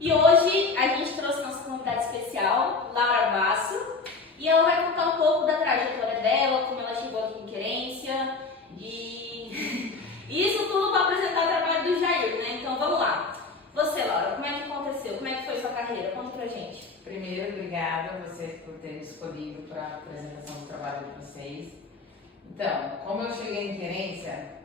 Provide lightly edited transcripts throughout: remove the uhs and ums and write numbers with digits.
E hoje a gente trouxe nossa convidada especial, Laura Basso, e ela vai contar um pouco da trajetória dela, como ela chegou aqui em Querência, e isso tudo para apresentar o trabalho do Jair, né? Então vamos lá. Você, Laura, como é que aconteceu? Como é que foi sua carreira? Conta pra gente. Primeiro, obrigada a vocês por terem escolhido para a apresentação do trabalho de vocês. Então, como eu cheguei em Querência,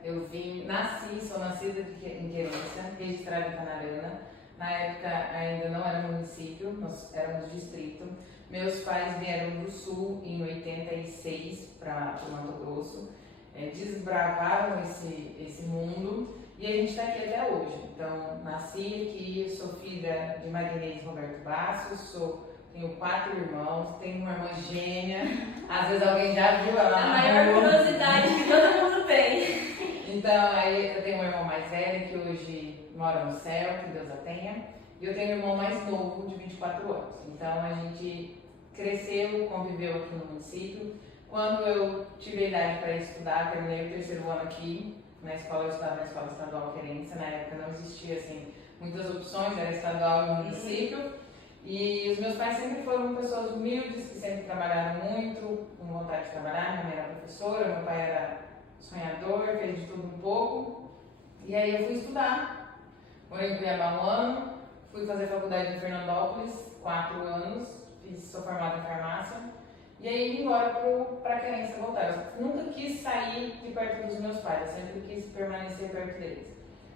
sou nascida em Querência, registrada em Canarana. Na época ainda não era município, nós éramos distrito. Meus pais vieram do sul em 86 para o Mato Grosso, desbravaram esse mundo e a gente está aqui até hoje. Então, nasci aqui, sou filha de Marinês e Roberto Bassos, tenho 4 irmãos, tenho uma irmã gêmea, às vezes alguém já viu ela. A maior curiosidade que todo mundo tem. Então, aí eu tenho um irmão mais velho que hoje mora no céu, que Deus a tenha, e eu tenho um irmão mais novo de 24 anos. Então, a gente cresceu, conviveu aqui no município. Quando eu tive a idade para estudar, terminei o 3º ano aqui, na escola, eu estudava na Escola Estadual Querência. Na época não existia assim, muitas opções, era estadual e município. E os meus pais sempre foram pessoas humildes, que sempre trabalharam muito, com vontade de trabalhar. Minha mãe era professora, meu pai era sonhador, fez de tudo um pouco. E aí eu fui estudar. Morei em Cuiabá 1 ano, fui fazer faculdade em Fernandópolis, 4 anos, sou formada em farmácia. E aí vim embora para Querência voltar. Eu nunca quis sair de perto dos meus pais, eu sempre quis permanecer perto deles.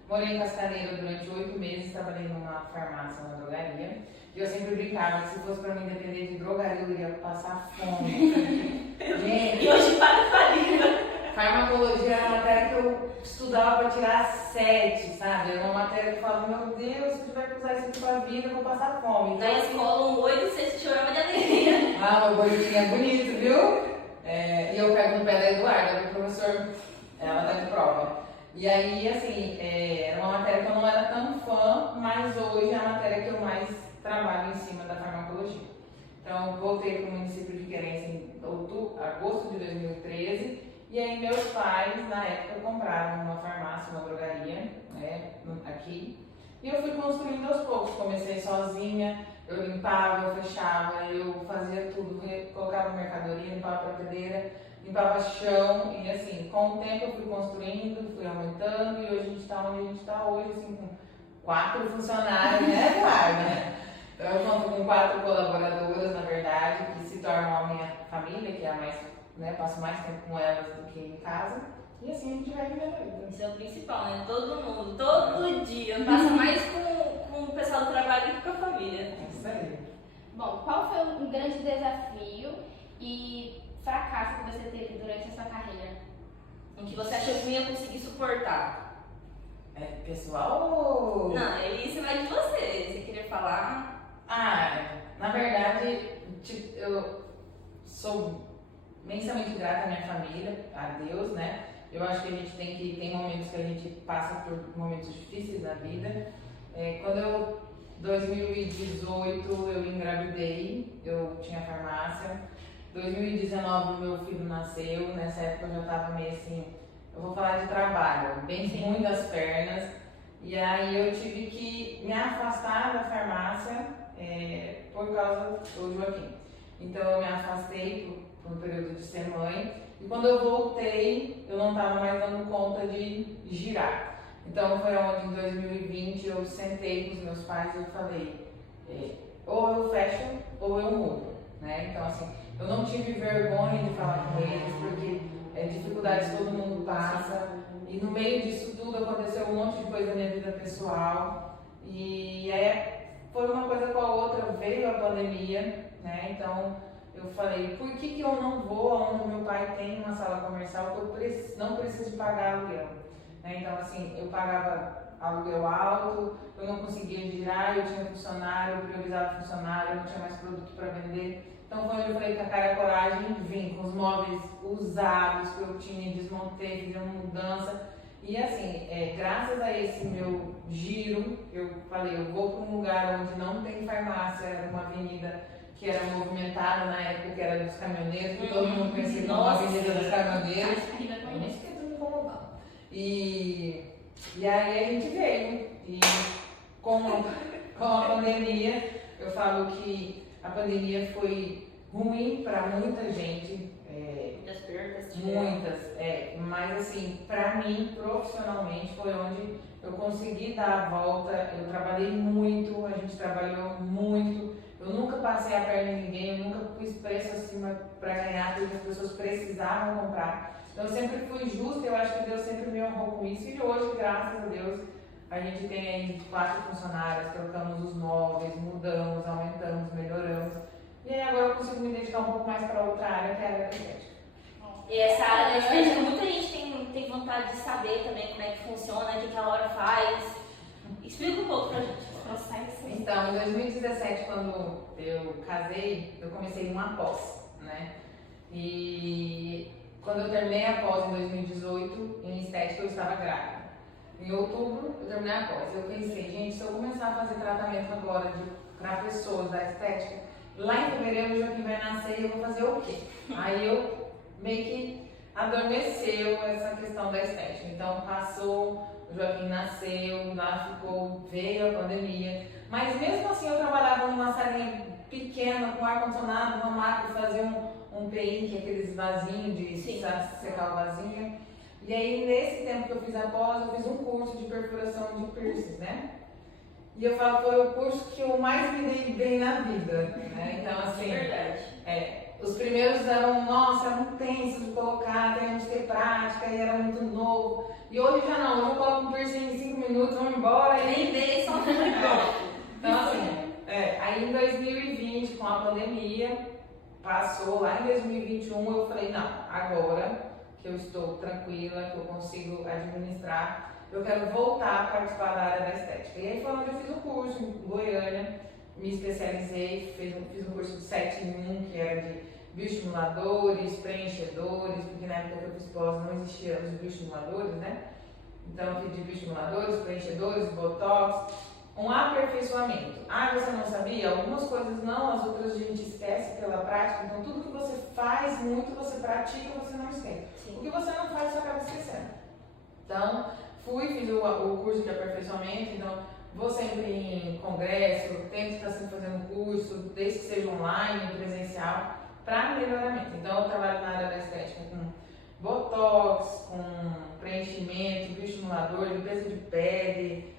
Morei em Cascadeira durante 8 meses, trabalhei numa farmácia, numa drogaria. E eu sempre brincava que se fosse para mim depender de drogaria, eu iria passar fome. Gente, E hoje para falida. farmacologia era uma matéria que eu estudava para tirar 7, sabe? Era uma matéria que eu falava, meu Deus, se eu tiver que usar isso aqui pra vida, eu vou passar fome. Então, Na escola, um 8, você chorava de alegria. meu boletim é bonito, viu? E eu pego no pé da Eduarda, que o professor, ela tá de prova. E aí, assim, era uma matéria que eu não era tão fã, mas hoje é a matéria que eu mais trabalho em cima da farmacologia. Então, voltei para o município de Querência em agosto de 2013. E aí meus pais, na época, compraram uma farmácia, uma drogaria, né, aqui. E eu fui construindo aos poucos. Comecei sozinha, eu limpava, eu fechava, eu fazia tudo. Colocava mercadoria, limpava a prateleira, limpava chão. E assim, com o tempo eu fui construindo, fui aumentando. E hoje a gente está onde a gente está hoje, assim, com 4 funcionários, né, Eduardo? Então eu conto com 4 colaboradoras, na verdade, que se tornam a minha família, que é a mais... passo mais tempo com elas do que em casa. E assim a gente vai vivendo a vida. Isso é o principal, né? Todo mundo, todo dia, passa mais com o pessoal do trabalho do que com a família. É isso aí. Bom, qual foi um grande desafio e fracasso que você teve durante a sua carreira? O que você achou que não ia conseguir suportar? É pessoal ou... Não, isso vai de você. Você queria falar? Na verdade, eu sou imensamente grata à minha família, a Deus, né? Eu acho que a gente tem momentos que a gente passa por momentos difíceis na vida. Quando 2018 eu engravidei, eu tinha farmácia. 2019 meu filho nasceu, nessa época eu já estava meio assim, eu vou falar de trabalho, bem ruim das pernas. E aí eu tive que me afastar da farmácia por causa do Joaquim. Então eu me afastei por um período de ser mãe, e quando eu voltei, eu não estava mais dando conta de girar. Então foi onde em 2020 eu sentei com os meus pais e eu falei, ou eu fecho ou eu mudo, né? Então assim, eu não tive vergonha de falar com eles, porque dificuldades todo mundo passa, e no meio disso tudo aconteceu um monte de coisa na minha vida pessoal, e foi uma coisa com a outra, veio a pandemia, né? Então eu falei, por que eu não vou onde meu pai tem uma sala comercial que eu não preciso pagar aluguel? Né? Então, assim, eu pagava aluguel alto, eu não conseguia girar, eu tinha funcionário, eu priorizava funcionário, eu não tinha mais produto para vender. Então, foi onde eu falei com a cara e a coragem, vim com os móveis usados que eu tinha, desmontei, fiz uma mudança. E assim, graças a esse meu giro, eu falei, eu vou para um lugar onde não tem farmácia, era uma avenida que era movimentada na época, que era dos caminhoneiros, que todo mundo conhecia como a Avenida dos Caminhoneiros. Isso que tu me incomodava. E aí a gente veio, e como com a pandemia, eu falo que a pandemia foi ruim para muita gente. Muitas perdas. Muitas, mas assim, pra mim, profissionalmente, foi onde eu consegui dar a volta. Eu trabalhei muito, a gente trabalhou muito. Eu nunca passei a perna em ninguém, eu nunca pus preço acima pra ganhar, porque as pessoas precisavam comprar. Então eu sempre fui justa, eu acho que Deus sempre me honrou com isso. E hoje, graças a Deus, a gente tem aí 4 funcionários, trocamos os móveis, mudamos, aumentamos, melhoramos. E aí agora eu consigo me dedicar um pouco mais para outra área, que é a área da estética. E essa área da estética, muita gente tem vontade de saber também como é que funciona, o que a Laura faz. Explica um pouco pra gente. Então, em 2017, quando eu casei, eu comecei uma pós, né? E quando eu terminei a pós em 2018, em estética eu estava grávida. Em outubro, eu terminei a pós. Eu pensei, gente, se eu começar a fazer tratamento agora para pessoas da estética, lá em fevereiro o Joaquim vai nascer e eu vou fazer o quê? Aí eu meio que adormeceu essa questão da estética. Então passou, o Joaquim nasceu, lá ficou, veio a pandemia. Mas mesmo assim eu trabalhava numa salinha pequena, com ar-condicionado, uma máquina, fazia um PI, que é aqueles vasinhos de secar o vasinho. E aí nesse tempo que eu fiz a pós, eu fiz um curso de perfuração de piercings, né? E eu falo, foi o curso que eu mais me dei bem na vida, né? Então assim, Verdade. os primeiros eram, nossa, eram tensos de colocar, tem que ter prática, e era muito novo. E hoje já não, hoje eu coloco um piercing em 5 minutos, vamos embora. Nem vê, só Então assim, aí em 2020, com a pandemia, passou, lá em 2021 eu falei, não, agora que eu estou tranquila, que eu consigo administrar, eu quero voltar a participar da área da estética. E aí foi onde eu fiz o curso em Goiânia, me especializei, fiz um curso de 7 em 1, que era de bioestimuladores, preenchedores, porque na época que eu fiz pós não existiam os bioestimuladores, né? Então eu fiz de bioestimuladores, preenchedores, botox, um aperfeiçoamento. Ah, você não sabia? Algumas coisas não, as outras a gente esquece pela prática. Então tudo que você faz muito, você pratica, você não esquece. Sim. O que você não faz, você acaba esquecendo. Então, fiz o curso de aperfeiçoamento, então vou sempre em congresso, tento estar sempre fazendo curso, desde que seja online, presencial, para melhoramento. Então eu trabalho na área da estética com botox, com preenchimento, bioestimulador, limpeza de pele,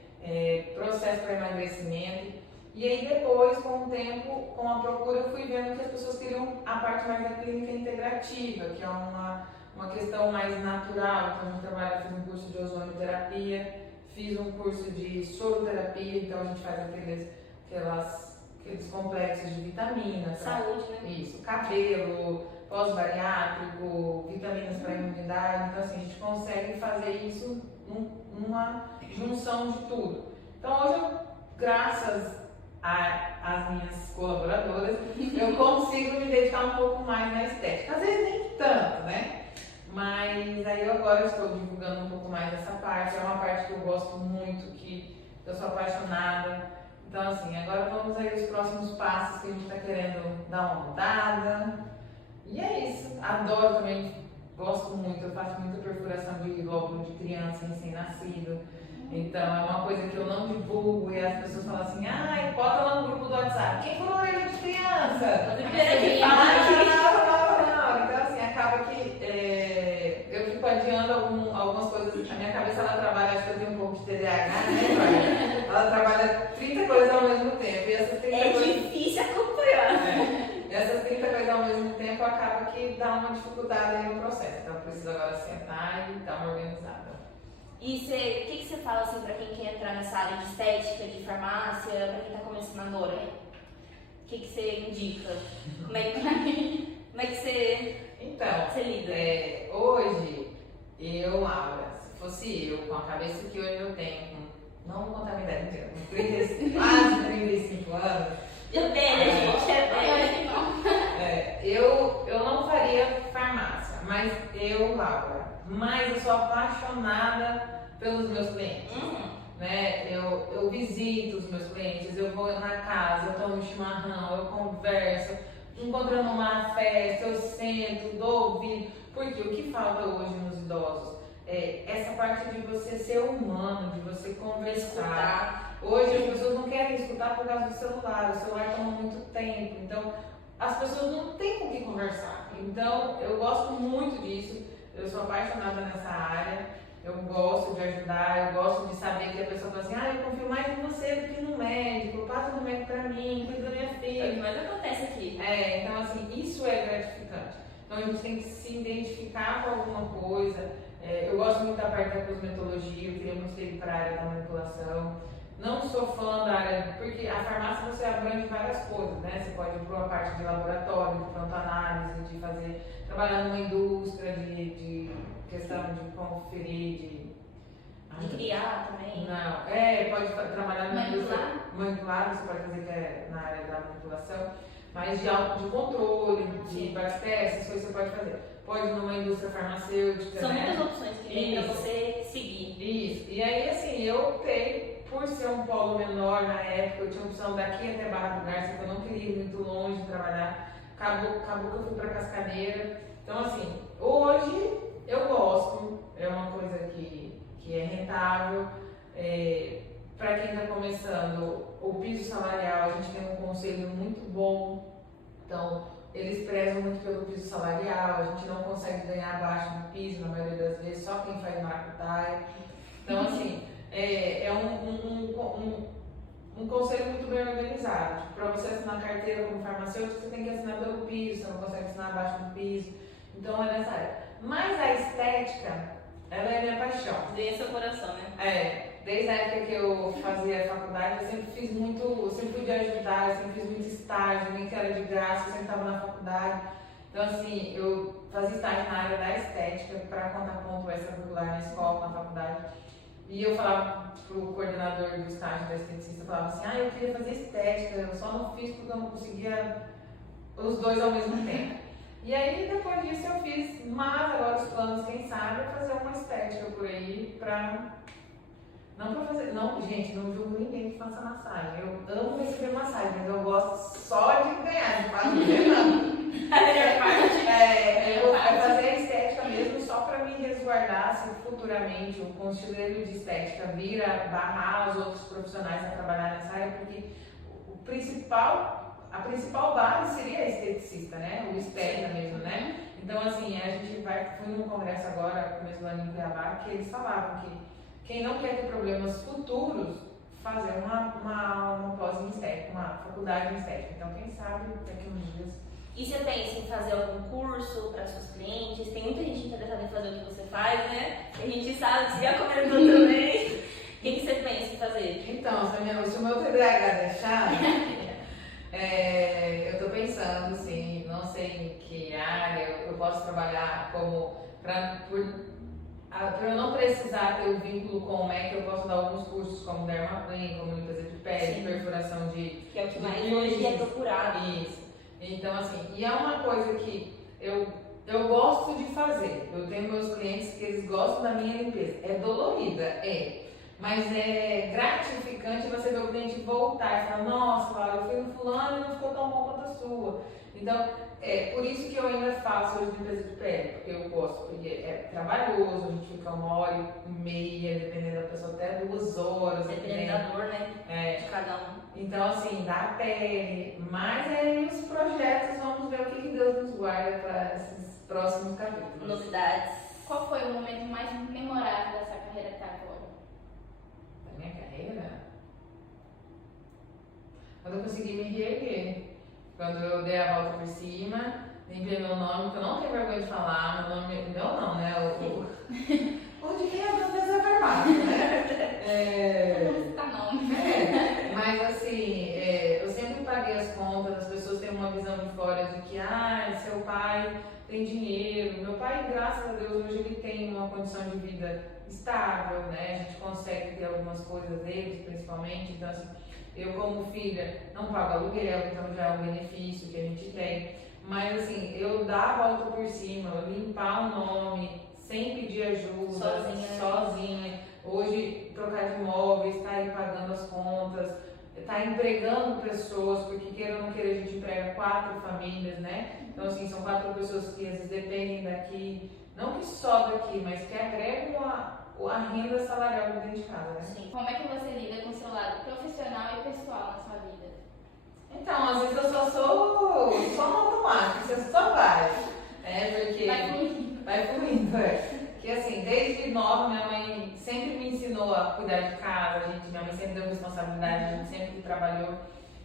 processo para emagrecimento. E aí depois, com o tempo, com a procura, eu fui vendo que as pessoas queriam a parte mais da clínica integrativa, que é uma questão mais natural. Então a gente trabalha, fiz um curso de ozonioterapia, fiz um curso de soroterapia, então a gente faz aqueles complexos de vitaminas. Saúde, né? Isso, cabelo, pós-bariátrico, vitaminas para imunidade. Então assim, a gente consegue fazer isso numa junção de tudo. Então hoje, graças às minhas colaboradoras, eu consigo me dedicar um pouco mais na estética. Às vezes nem tanto, né? Mas aí eu agora estou divulgando um pouco mais dessa parte. É uma parte que eu gosto muito, que eu sou apaixonada. Então assim, agora vamos aí os próximos passos que a gente está querendo dar uma mudada. E é isso. Adoro também, gosto muito. Eu faço muita perfuração de lóbulo de criança recém-nascido. Então é uma coisa que eu não divulgo e as pessoas falam assim, bota lá no grupo do WhatsApp, quem falou ele de criança? Não. Então assim, acaba que eu fico adiando algumas coisas, a minha cabeça ela trabalha, acho que eu tenho um pouco de TDAH, né? Ela trabalha 30 coisas ao mesmo tempo. E essas 30 coisas, difícil acompanhar. E essas 30 coisas ao mesmo tempo acaba que dá uma dificuldade aí no processo. Então eu preciso agora sentar e dar uma organizada. E o que você fala assim pra quem quer entrar nessa área de estética, de farmácia, pra quem tá começando agora? O que você indica? Como é que você lida? Hoje, Laura, se fosse eu, com a cabeça que hoje eu tenho, não vou contar a minha idade inteira, com quase 35 anos. Eu não faria farmácia, mas Laura, eu sou apaixonada pelos meus clientes. Né? Eu visito os meus clientes, eu vou na casa, eu tomo chimarrão, eu converso, encontrando uma festa, eu sento, dou ouvido. Porque o que falta hoje nos idosos é essa parte de você ser humano, de você conversar. Hoje as pessoas não querem escutar por causa do celular, o celular toma muito tempo, então as pessoas não têm com o que conversar. Então eu gosto muito disso, eu sou apaixonada nessa área, eu gosto de ajudar, eu gosto de saber que a pessoa fala assim, eu confio mais em você do que no médico, passa no médico pra mim, cuida da minha É o filha. que mais acontece aqui. Então assim, isso é gratificante. Então a gente tem que se identificar com alguma coisa. Eu gosto muito da parte da cosmetologia, eu queria muito ter para a área da manipulação. Não sou fã da área, porque a farmácia você abrange várias coisas, né? Você pode ir para uma parte de laboratório, de pronto-análise, de trabalhar numa indústria, de questão de conferir, De criar também. Não, pode trabalhar numa indústria Manipular? manipular, você pode fazer que é na área da manipulação, mas de controle, de bactérias, essas coisas você pode fazer. Pode ir numa indústria farmacêutica, São né? muitas opções que tem pra Isso. você seguir. Isso. E aí, assim, eu optei por ser um polo menor na época, eu tinha opção daqui até Barra do Garça, que eu não queria ir muito longe trabalhar. Acabou que eu fui pra Cascadeira. Então, assim, hoje eu gosto, é uma coisa que é rentável. Para quem está começando, o piso salarial, a gente tem um conselho muito bom. Então, eles prezam muito pelo piso salarial, a gente não consegue ganhar abaixo do piso na maioria das vezes, só quem faz maracutaia. Então, assim, é um conselho muito bem organizado. Tipo, para você assinar carteira como farmacêutico, você tem que assinar pelo piso, você não consegue assinar abaixo do piso. Então, é nessa área. Mas a estética, ela é minha paixão. Dê seu coração, né? Desde a época que eu fazia faculdade, eu sempre fiz muito, eu sempre pude ajudar, eu sempre fiz muito estágio, nem que era de graça, eu sempre estava na faculdade. Então, assim, eu fazia estágio na área da estética para contar ponto extracurricular na escola, na faculdade. E eu falava pro coordenador do estágio da esteticista, eu falava assim, eu queria fazer estética, eu só não fiz porque eu não conseguia os dois ao mesmo tempo. E aí, depois disso, eu fiz, mas agora os planos, quem sabe, é fazer uma estética por aí pra... Não, gente, não julgo ninguém que faça massagem. Eu amo receber massagem, mas eu gosto só de ganhar, não faço nada. Eu vou fazer a estética mesmo só para me resguardar se futuramente o conselheiro de estética vir a barrar os outros profissionais a trabalhar nessa área, porque a principal base seria a esteticista, né? O estética mesmo, né? Então, assim, a gente fui num congresso agora, começo do ano em Cuiabá, que eles falavam que quem não quer ter problemas futuros, fazer uma pós em estética, uma faculdade em estética. Então, quem sabe daqui uns dias. E você pensa em fazer algum curso para seus clientes? Tem muita gente interessada em fazer o que você faz, né? A gente sabe, você já comentou também. O que você pensa em fazer? Então, se o meu TDAH deixar, eu tô pensando, sim, não sei em que área eu posso trabalhar para eu não precisar ter o vínculo com o MEC, eu posso dar alguns cursos como dermaplane, como limpeza de pele, Sim. perfuração Que é o que mais de hoje é procurado. Isso. Então, assim, e é uma coisa que eu gosto de fazer. Eu tenho meus clientes que eles gostam da minha limpeza. É dolorida, mas é gratificante você ver o cliente voltar e falar, nossa, Laura, eu fui no fulano e não ficou tão bom quanto a sua. Então, por isso que eu ainda faço hoje limpeza de pele, porque eu gosto, porque é trabalhoso, a gente fica 1h30, dependendo da pessoa, até 2 horas. Dependendo da dor, né? De cada um. Então, assim, dá pele, mas aí os projetos, vamos ver o que Deus nos guarda para esses próximos capítulos. Novidades. Qual foi o momento mais memorável dessa carreira até agora? Da minha carreira? Quando eu consegui me reerguer. Quando eu dei a volta por cima, limpei meu nome, que eu não tenho vergonha de falar, meu nome, meu não, né? O de quem é o dessa farmácia, né? Não vou citar nome. Mas assim, eu sempre paguei as contas, as pessoas têm uma visão de fora de que, seu pai tem dinheiro. Meu pai, graças a Deus, hoje ele tem uma condição de vida estável, né? A gente consegue ter algumas coisas deles, principalmente, então assim, eu como filha não pago aluguel, então já é um benefício que a gente tem. Mas assim, eu dar a volta por cima, eu limpar o nome, sem pedir ajuda, sozinha. Hoje, trocar de imóveis, estar aí pagando as contas, estar empregando pessoas, porque queira ou não queira, a gente emprega 4 famílias, né? Então assim, são 4 pessoas que às vezes dependem daqui, não que só daqui, mas que agregam a renda salarial dentro de casa, né? Sim. Como é que você lida com o seu lado profissional e pessoal na sua vida? Então, às vezes eu só no automático, você só vai. Porque vai fluindo, Porque assim, desde nova, minha mãe sempre me ensinou a cuidar de casa, minha mãe sempre deu responsabilidade, a gente sempre trabalhou.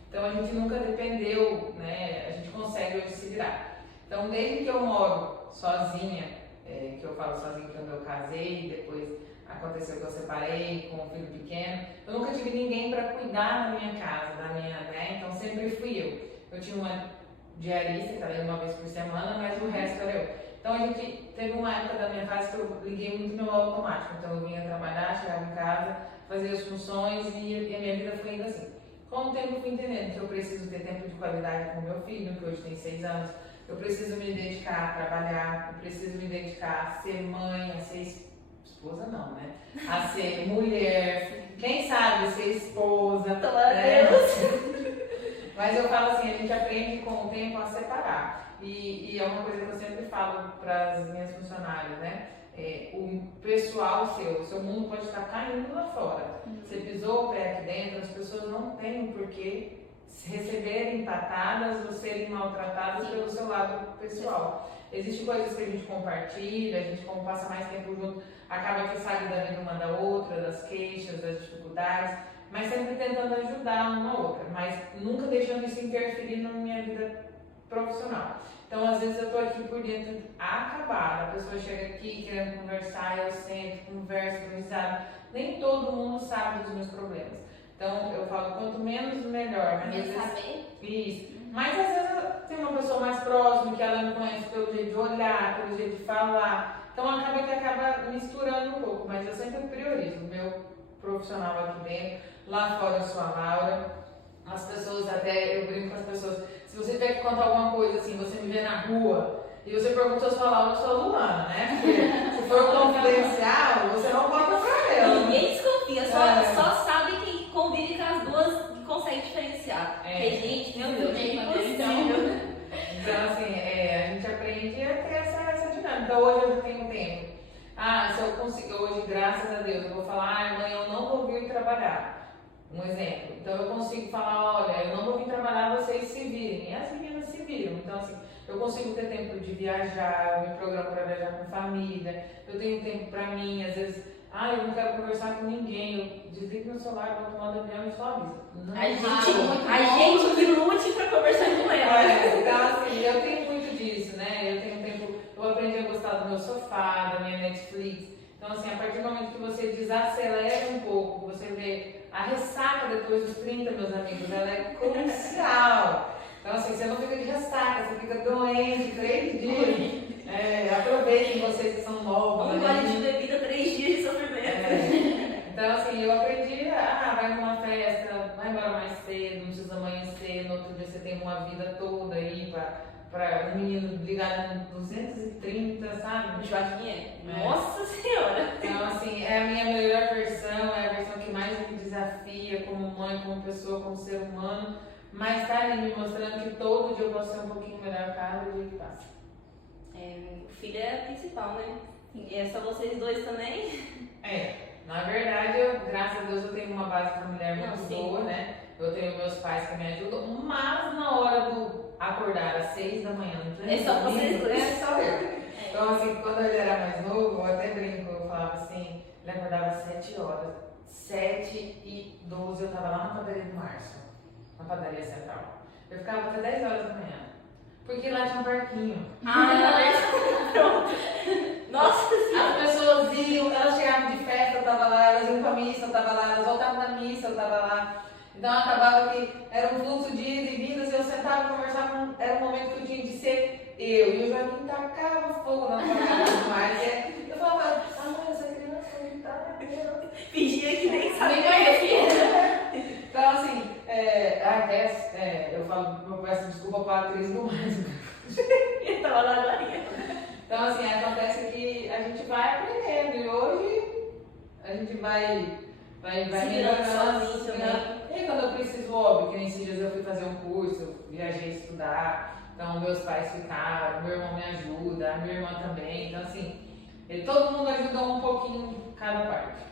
Então a gente nunca dependeu, né? A gente consegue hoje se virar. Então, desde que eu moro sozinha, que eu falo sozinha quando eu casei, depois aconteceu que eu separei com um filho pequeno, eu nunca tive ninguém para cuidar da minha casa, né? Então sempre fui eu. Eu tinha uma diarista, que ela ia uma vez por semana, mas o resto era eu. Então a gente teve uma época da minha fase que eu liguei muito no automático. Então eu vinha trabalhar, chegava em casa, fazia as funções e a minha vida foi indo assim. Com o tempo eu fui entendendo que eu preciso ter tempo de qualidade com o meu filho, que hoje tem 6 anos. Eu preciso me dedicar a trabalhar, eu preciso me dedicar a ser mãe, a ser esposa não, né? A ser mulher, quem sabe ser esposa. Né? Mas eu falo assim, a gente aprende com o tempo a separar. E é uma coisa que eu sempre falo para as minhas funcionárias, né? O pessoal o seu mundo pode estar caindo lá fora. Você pisou o pé aqui dentro, as pessoas não têm por que receberem patadas ou serem maltratadas pelo seu lado pessoal. Existem coisas que a gente compartilha, a gente como passa mais tempo junto, acaba que sabe da vida uma da outra, das queixas, das dificuldades, mas sempre tentando ajudar uma a outra, mas nunca deixando isso interferir na minha vida profissional. Então, às vezes eu tô aqui por dentro acabada, a pessoa chega aqui querendo conversar, eu sento, converso, dou risada. Nem todo mundo sabe dos meus problemas. Então, eu falo, quanto menos, melhor. Mas às vezes, saber? isso. Mas às vezes tem uma pessoa mais próxima, que ela me conhece pelo jeito de olhar, pelo jeito de falar. Então, acaba misturando um pouco, mas eu sempre priorizo o meu profissional aqui dentro. Lá fora eu sou a Laura. As pessoas até, eu brinco com as pessoas, se você tiver que contar alguma coisa assim, você me vê na rua e você pergunta, eu sou a Laura, eu sou a Luana, né? Porque se for confidencial, você não conta pra ela. Ninguém desconfia, só sabe quem convive com as duas que consegue diferenciar. Porque, gente, meu Deus, é impossível. Então, assim, a gente aprende a ter essa dinâmica. Então, hoje eu tenho tempo. Se eu consigo, hoje, graças a Deus, eu vou falar, amanhã eu não vou vir trabalhar. Um exemplo. Então eu consigo falar, olha, eu não vou vir trabalhar, vocês se virem. E as meninas se viram. Então assim, eu consigo ter tempo de viajar, eu me programo para viajar com família, eu tenho tempo para mim, às vezes, eu não quero conversar com ninguém, eu desligo meu celular, boto o modo avião e só aviso. A gente que lute para conversar com ela. Então assim, eu tenho muito disso, né? Eu tenho tempo, eu aprendi a gostar do meu sofá, da minha Netflix. Então assim, a partir do momento que você desacelera um pouco, você vê a ressaca depois dos 30, meus amigos, ela é crucial. Então, assim, você não fica de ressaca, você fica doente 3 dias. Aproveitem vocês que são novos. Um gole de bebida, 3 dias de sofrimento. Então, assim, eu aprendi vai numa festa, vai embora mais cedo, não precisa amanhecer, no outro dia você tem uma vida toda aí para um menino ligado em 230, sabe? Nossa Senhora! Então, assim, é a minha melhor versão, é a versão que mais me desafia como mãe, como pessoa, como ser humano, mas tá ali me mostrando que todo dia eu posso ser um pouquinho melhor cada dia que passa. O filho é a principal, né? E é só vocês dois também? Na verdade, graças a Deus, eu tenho uma base familiar muito boa, né? Eu tenho meus pais que me ajudam, mas na hora do acordar às 6 da manhã, é só vocês dois? É só eu. Então, assim, quando ele era mais novo, eu até brinco, eu falava assim, ele acordava às 7 horas. 7h12 eu tava lá na padaria do Márcio, na padaria central. Eu ficava até 10 horas da manhã, porque lá tinha um parquinho. Pronto. Nossa Senhora. As pessoas iam, elas chegavam de festa, eu tava lá, elas iam pra missa, eu tava lá, elas voltavam da missa, eu tava lá. Então acabava que era um fluxo de idas e vindas e eu sentava e conversava, era um momento que eu tinha de ser eu. E o Joaquim tacava fogo na casa do Márcio. Eu falava, essa criança onde tá, meu Deus. Fingia que nem sabia. Então assim, eu falo, eu peço desculpa para a atriz do Márcio. Eu tava lá agora. Então assim, acontece que a gente vai aprendendo e hoje a gente vai melhorando sozinho também. E aí, quando eu preciso, óbvio, que nesses dias eu fui fazer um curso, eu viajei estudar, então meus pais ficaram, meu irmão me ajuda, a minha irmã também, então assim, todo mundo ajuda um pouquinho cada parte.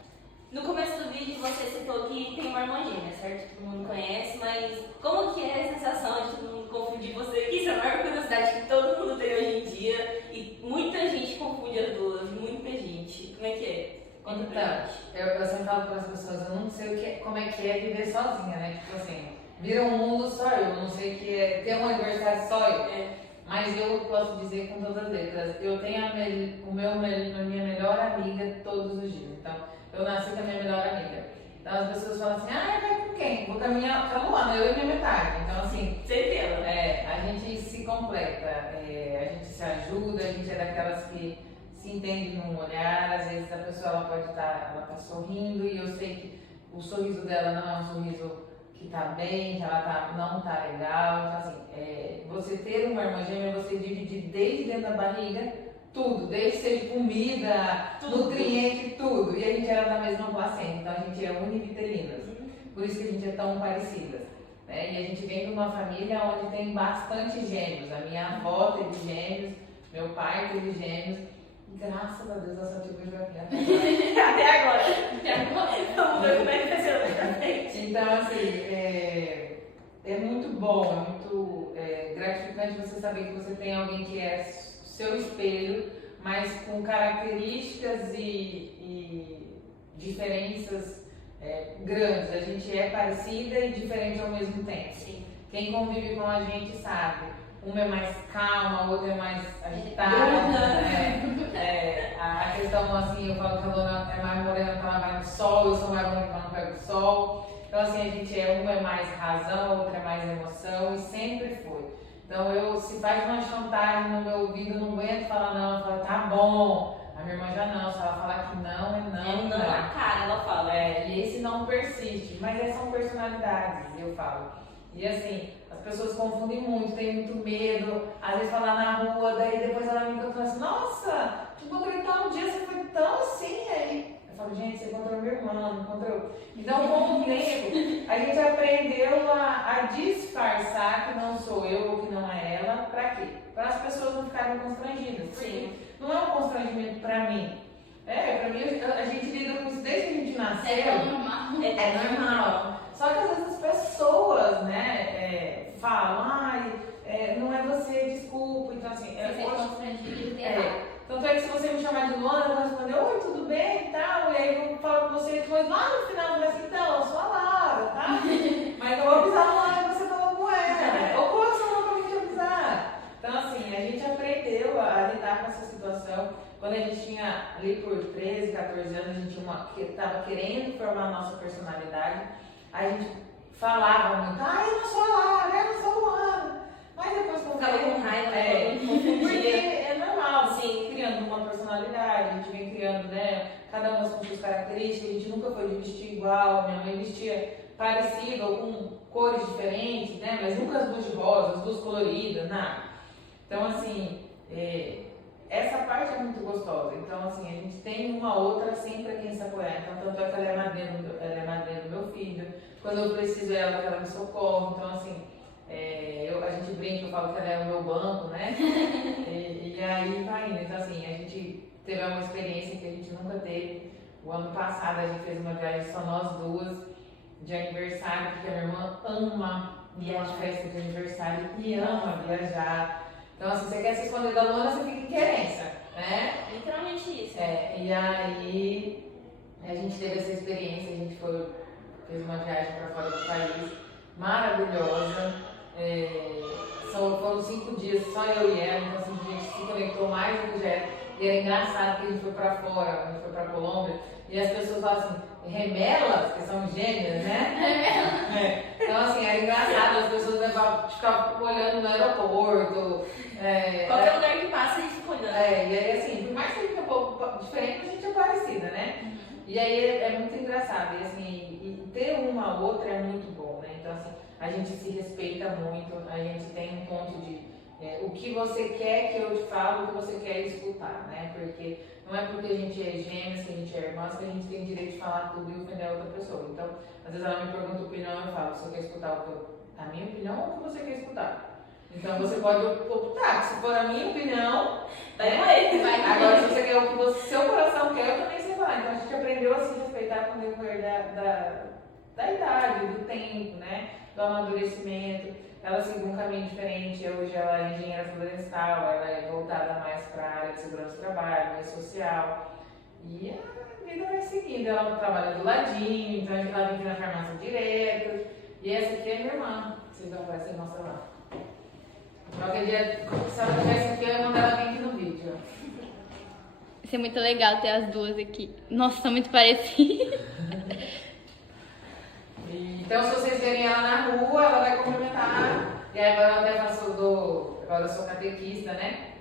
No começo do vídeo você citou que tem uma irmã gêmea, certo? Todo mundo conhece, mas como que é a sensação de todo mundo confundir você? Que isso é a maior curiosidade que todo mundo tem hoje em dia e muita gente confunde as duas, muita gente. Como é que é? Conta pra Então, gente. eu sempre falo para as pessoas, eu não sei como é que é viver sozinha, né? Tipo assim, vira um mundo só eu não sei o que é ter um aniversário só eu. Mas eu posso dizer com todas as letras, eu tenho a minha melhor amiga todos os dias. Então, eu nasci com a minha melhor amiga. Então as pessoas falam assim, vai com quem? Vou caminhar com a Luana, eu e minha metade. Então assim, Sempre ela. a gente se completa, a gente se ajuda, a gente é daquelas que se entende num olhar, às vezes a pessoa ela pode estar, ela tá sorrindo e eu sei que o sorriso dela não é um sorriso que tá bem, que ela não tá legal. Então assim, você ter uma irmã gêmea, você divide desde dentro da barriga tudo, desde seja comida, nutriente, tudo. E a gente era da mesma placenta, então a gente é univitelinas. Por isso que a gente é tão parecidas. Né? E a gente vem de uma família onde tem bastante gêmeos. A minha avó teve gêmeos, meu pai teve gêmeos. E graças a Deus eu só tive o Joaquim Até agora. Vamos ver como é que vai ser lá pra frente. Então, assim, é muito bom, é muito gratificante você saber que você tem alguém que é seu espelho, mas com características e diferenças grandes. A gente é parecida e diferente ao mesmo tempo. Sim. Quem convive com a gente sabe. Uma é mais calma, a outra é mais agitada. A questão, assim, eu falo que a Luana é mais morena porque ela vai no sol, eu sou mais morena porque ela não pega o sol. Então, assim, a gente uma é mais razão, a outra é mais emoção e sempre foi. Então, se faz uma chantagem no meu ouvido, eu não aguento falar não, eu falo, tá bom. A minha irmã já não, se ela falar que não, é não. Não na cara, ela fala. E esse não persiste, mas são personalidades, eu falo. E assim, as pessoas confundem muito, tem muito medo, às vezes falar na rua, daí depois ela me conta assim, nossa, tipo, aquele tal dia você foi tão assim, aí eu falo, gente, você encontrou minha irmã, não encontrou. Então, com o tempo, a gente aprendeu a disfarçar que não sou eu ou que não é ela, pra quê? Para as pessoas não ficarem constrangidas. Sim. Não é um constrangimento pra mim. Pra mim, a gente lida com isso desde que a gente nasceu. É normal. É normal. Só que às vezes as pessoas, né, falam, não é você, desculpa. Então, assim, Você hoje, constrangido de errado. tanto é que se você me chamar de Luana, eu vou responder, oi, tudo bem e tal. E aí eu vou falar com você depois, lá no final, eu vou assim, então, eu sou a Laura, tá? Mas eu vou avisar a Laura que você falou com ela. Ou quando você não vai te avisar. Então, assim, a gente aprendeu a lidar com essa situação. Quando a gente tinha ali por 13, 14 anos, a gente estava querendo formar a nossa personalidade. A gente falava muito, eu não sou a Lara, eu não sou a Luana. Mas depois quando Ficava com raiva, porque é normal, assim, criando uma personalidade, a gente vem criando, né, cada uma com suas características, a gente nunca foi de vestir igual, minha mãe vestia parecido ou com cores diferentes, né, mas nunca as duas de rosa, as duas coloridas, nada. Então, assim, essa parte é muito gostosa. Então, assim, a gente tem uma outra sempre a quem se apoiar. Então, tanto é que ela é madrinha do meu filho. Quando eu preciso ela, ela me socorre. Então, assim, a gente brinca, eu falo que ela é o meu banco, né? e aí vai indo. Então, assim, a gente teve uma experiência que a gente nunca teve. O ano passado a gente fez uma viagem só nós duas, de aniversário, porque a minha irmã ama uma festa de aniversário e ama viajar. Então, assim, você quer se esconder da Luana, você fica em querência, né? Literalmente isso. E aí, a gente teve essa experiência, a gente fez uma viagem para fora do país, maravilhosa. Foram 5 dias, só eu e ela, então assim, a gente se conectou mais do que já era. E era engraçado que a gente foi para fora, a gente foi para Colômbia, e as pessoas falam assim, remelas, que são gêmeas, né? Então, assim, era engraçado, as pessoas ficavam olhando no aeroporto. Qualquer lugar que passa, a gente fica olhando. E aí, assim, por mais que a gente é um pouco diferente, a gente é parecida, né? E aí é muito engraçado, e assim, e ter uma outra é muito bom, né? Então, assim, a gente se respeita muito, a gente tem um ponto de o que você quer que eu te falo, o que você quer escutar, né? Porque não é porque a gente é gêmeas, que a gente é irmãs, que a gente tem direito de falar tudo e ofender a outra pessoa. Então, às vezes ela me pergunta a opinião, eu falo, você quer escutar a minha opinião ou o que você quer escutar? Então você pode optar, se for a minha opinião, vai. Agora se você quer o que seu coração quer, eu também sei falar, então a gente aprendeu a se respeitar com o decorrer da idade, do tempo, né? Do amadurecimento. Ela seguiu um caminho diferente, hoje ela é engenheira florestal, ela é voltada mais para a área de segurança do trabalho, mais social. E a vida vai seguindo, ela trabalha do ladinho, então ela vem aqui na farmácia direto. E essa aqui é minha irmã, vocês vão aparecer e mostra lá. Qualquer dia, se ela tivesse aqui, eu ia mandar ela vir aqui no vídeo. Isso é muito legal ter as duas aqui. Nossa, são muito parecidas. Então, se vocês verem ela na rua, ela vai cumprimentar. E aí, agora ela até passou agora eu sou catequista, né?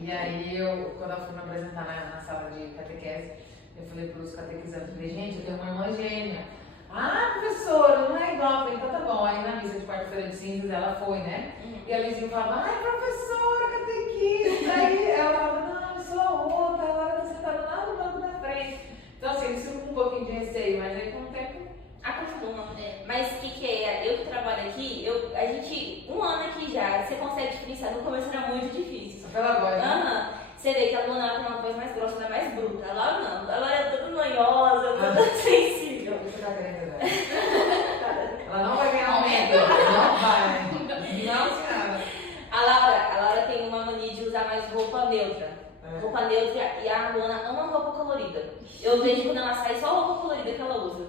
E aí, quando ela foi me apresentar na sala de catequese, eu falei para os catequizantes, eu falei, gente, eu tenho uma irmã gêmea. Ah, professora, não é igual. Eu falei, então tá bom. Aí na missa de quarta-feira de cinzas ela foi, né? E a Lizinha falava, ai, professora, catequista. Aí ela falava, não, eu sou a outra, agora eu tô sentada lá no banco da frente. Então, assim, eles ficam com um pouquinho de receio, mas aí com o tempo acostuma. Mas o que é? Eu que trabalho aqui, a gente, um ano aqui já, você consegue diferenciar. No começo era muito difícil. só pela voz, né? Aham. Você vê que a Luana tem uma voz mais grossa, ela é mais bruta. Ela não, ela é toda manhosa, toda sensível. O que você tá querendo dizer? Ela não vai ganhar aumento. Não vai. Não, senhora. A Laura tem uma mania de usar mais roupa neutra. Roupa neutra, e a Luana ama roupa colorida. Eu vejo quando ela sai só roupa colorida que ela usa.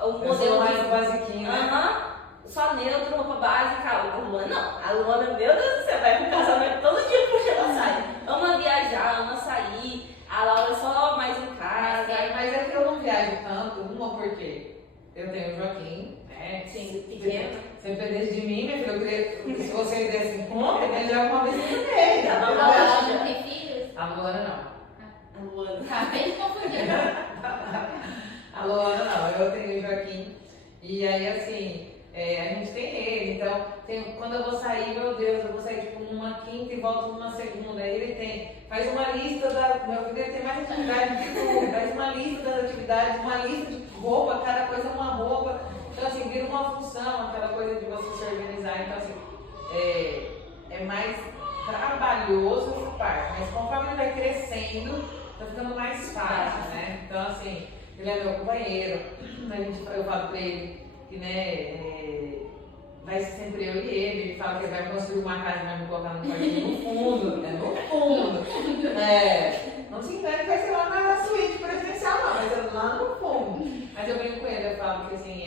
O Eu modelo sou mais de- basiquinho, né? Aham. Só neutro, roupa básica. A Luana não. A Luana, meu Deus do céu, vai pro casamento todo dia puxando saia. Ama viajar, ama sair. A Laura só mais em casa. Mas é que eu não viajo tanto, porque eu tenho o Joaquim, né? Sim, pequeno. Você dependesse de mim, minha filha, eu queria, se você me desse um conta, né? Já uma vez eu dei. Tá bom. Ela não tem filhos? A Luana não. A Luana. Acabei de confundir. A Luana não, eu tenho o Joaquim. E aí, assim, a gente tem ele. Então, quando eu vou sair, meu Deus, eu vou sair tipo numa quinta e volto numa segunda. Aí ele faz uma lista meu filho ele tem mais atividade do que tu. Faz uma lista das atividades, uma lista de roupa, cada coisa é uma roupa. Então, assim, vira uma função, aquela coisa de você se organizar. Então, assim, é mais trabalhoso essa parte. Mas conforme ele vai crescendo, tá ficando mais fácil, né? Então, assim, ele é meu companheiro. Eu falo pra ele que, né, vai ser sempre eu e ele fala que ele vai construir uma casa e vai me colocar no quartinho no fundo, né? No fundo. Não se engane que vai ser lá na suíte presidencial, não, mas é lá no fundo. Mas eu brinco com ele, eu falo que assim,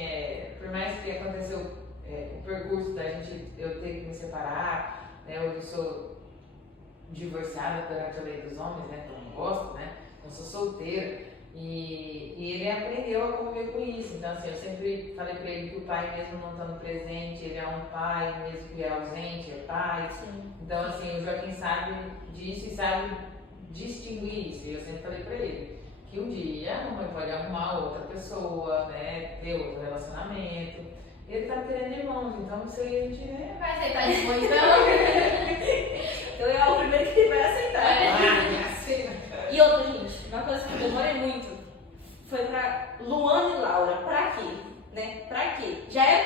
por mais que aconteceu o percurso da gente, eu ter que me separar, né? Eu sou divorciada perante a lei dos homens, né? Que eu não gosto, né? Eu sou solteira. E ele aprendeu a conviver com isso. Então, assim, eu sempre falei pra ele que o pai, mesmo não estando presente, ele é um pai, mesmo que é ausente, é pai. Sim. Então, assim, o Joaquim sabe disso e sabe distinguir isso. E eu sempre falei pra ele que um dia a mãe pode arrumar outra pessoa, né, ter outro relacionamento. Ele tá querendo irmãos, então não sei, a gente, né? Vai aceitar depois, então? Eu é o primeiro que ele vai aceitar. Assim. E outra, gente, uma coisa que eu demorei muito foi pra Luana e Laura. Pra quê? Né? Pra quê? Já é